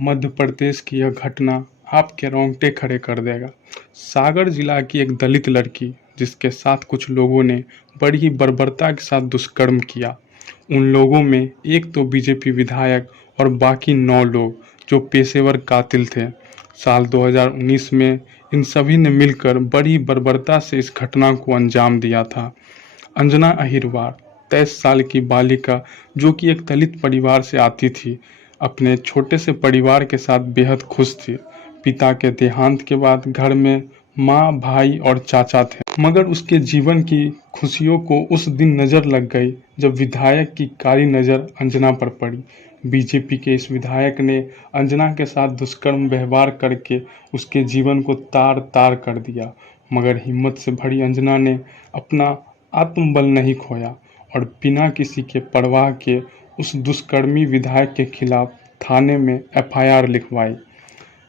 मध्य प्रदेश की यह घटना आपके रोंगटे खड़े कर देगा। सागर जिला की एक दलित लड़की जिसके साथ कुछ लोगों ने बड़ी ही बर्बरता के साथ दुष्कर्म किया। उन लोगों में एक तो बीजेपी विधायक और बाकी 9 लोग जो पेशेवर कातिल थे। साल 2019 में इन सभी ने मिलकर बड़ी बर्बरता से इस घटना को अंजाम दिया था। अंजना अहिरवार 23 साल की बालिका जो कि एक दलित परिवार से आती थी, अपने छोटे से परिवार के साथ बेहद खुश थी। पिता के देहांत के बाद घर में माँ, भाई और चाचा थे, मगर उसके जीवन की खुशियों को उस दिन नज़र लग गई जब विधायक की काली नज़र अंजना पर पड़ी। बीजेपी के इस विधायक ने अंजना के साथ दुष्कर्म व्यवहार करके उसके जीवन को तार तार कर दिया, मगर हिम्मत से भरी अंजना ने अपना आत्मबल नहीं खोया और बिना किसी के परवाह के उस दुष्कर्मी विधायक के खिलाफ थाने में एफआईआर लिखवाई।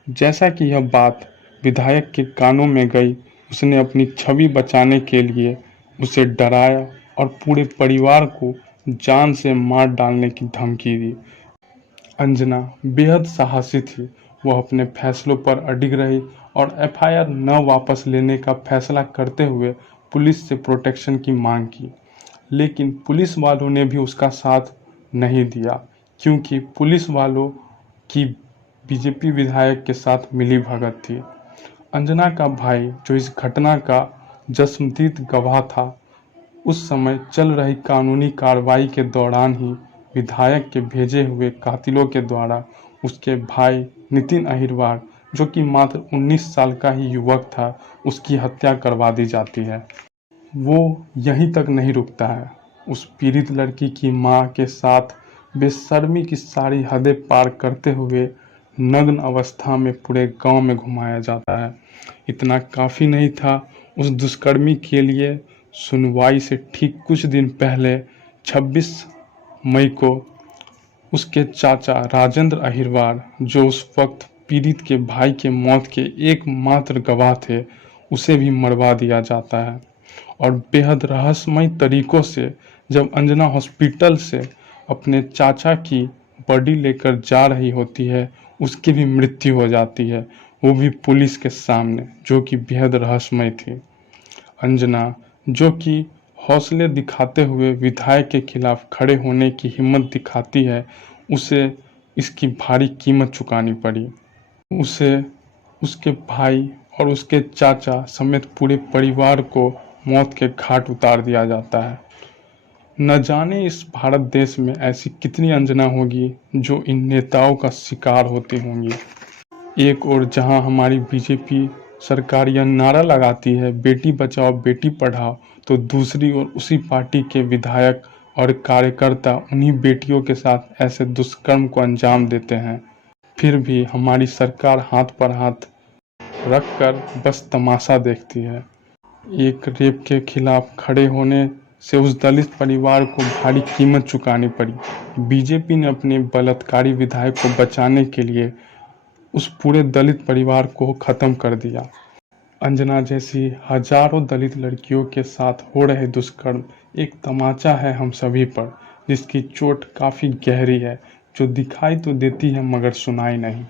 जैसा कि यह बात विधायक के कानों में गई, उसने अपनी छवि बचाने के लिए उसे डराया और पूरे परिवार को जान से मार डालने की धमकी दी। अंजना बेहद साहसी थी। वह अपने फैसलों पर अडिग रही और एफआईआर न वापस लेने का फैसला करते हुए पुलिस से प्रोटेक्शन की मांग की, लेकिन पुलिस वालों ने भी उसका साथ नहीं दिया क्योंकि पुलिस वालों की बीजेपी विधायक के साथ मिली भगत थी। अंजना का भाई जो इस घटना का चश्मदीद गवाह था, उस समय चल रही कानूनी कार्रवाई के दौरान ही विधायक के भेजे हुए कातिलों के द्वारा उसके भाई नितिन अहिरवार जो कि मात्र 19 साल का ही युवक था, उसकी हत्या करवा दी जाती है। वो यहीं तक नहीं रुकता है, उस पीड़ित लड़की की मां के साथ बेशर्मी की सारी हदें पार करते हुए नग्न अवस्था में पूरे गांव में घुमाया जाता है। इतना काफ़ी नहीं था, उस दुष्कर्मी के लिए सुनवाई से ठीक कुछ दिन पहले 26 मई को उसके चाचा राजेंद्र अहिरवार जो उस वक्त पीड़ित के भाई के मौत के एकमात्र गवाह थे, उसे भी मरवा दिया जाता है। और बेहद रहस्यमय तरीकों से जब अंजना हॉस्पिटल से अपने चाचा की बॉडी लेकर जा रही होती है, उसकी भी मृत्यु हो जाती है, वो भी पुलिस के सामने, जो कि बेहद रहस्यमय थी। अंजना जो कि हौसले दिखाते हुए विधायक के खिलाफ खड़े होने की हिम्मत दिखाती है, उसे इसकी भारी कीमत चुकानी पड़ी। उसे उसके भाई और उसके चाचा समेत पूरे परिवार को मौत के घाट उतार दिया जाता है। न जाने इस भारत देश में ऐसी कितनी अंजना होगी जो इन नेताओं का शिकार होती होंगी। एक और जहां हमारी बीजेपी सरकार यह नारा लगाती है बेटी बचाओ बेटी पढ़ाओ, तो दूसरी ओर उसी पार्टी के विधायक और कार्यकर्ता उन्हीं बेटियों के साथ ऐसे दुष्कर्म को अंजाम देते हैं। फिर भी हमारी सरकार हाथ पर हाथ रखकर बस तमाशा देखती है। एक रेप के खिलाफ खड़े होने से उस दलित परिवार को भारी कीमत चुकानी पड़ी। बीजेपी ने अपने बलात्कारी विधायक को बचाने के लिए उस पूरे दलित परिवार को खत्म कर दिया। अंजना जैसी हजारों दलित लड़कियों के साथ हो रहे दुष्कर्म एक तमाचा है हम सभी पर, जिसकी चोट काफ़ी गहरी है, जो दिखाई तो देती है मगर सुनाई नहीं।